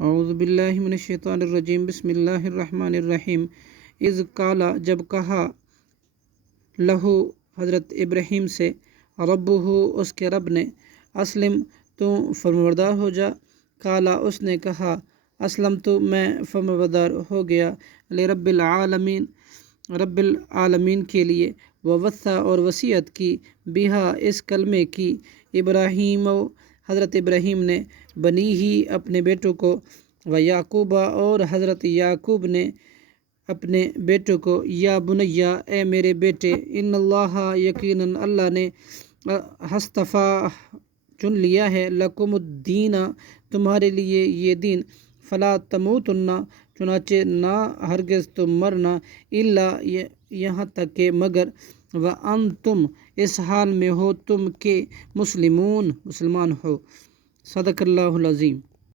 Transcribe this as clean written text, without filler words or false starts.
اعوذ باللہ من الشیطان الرجیم، بسم اللہ الرحمن الرحیم۔ اذ قالا، جب کہا، لہو حضرت ابراہیم سے، ربہ اس کے رب نے، اسلم تو فرمانبردار ہو جا، قالا اس نے کہا، اسلم تو میں فرمانبردار ہو گیا، لرب العالمین رب العالمین کے لیے، ووصّا اور وصیت کی، بہا اس کلمے کی، ابراہیم حضرت ابراہیم نے، بنی ہی اپنے بیٹوں کو، ویعقوبہ اور حضرت یعقوب نے اپنے بیٹوں کو، یا بنیا اے میرے بیٹے، ان اللہ یقیناً اللہ نے، اصطفیٰ چن لیا ہے، لکم الدین تمہارے لیے یہ دین، فلا تموتن چنانچہ نہ ہرگز تم مرنا، الا یہاں تک کہ مگر، وانتم اس حال میں ہو تم کہ مسلمان ہو۔ صدق اللہ العظیم۔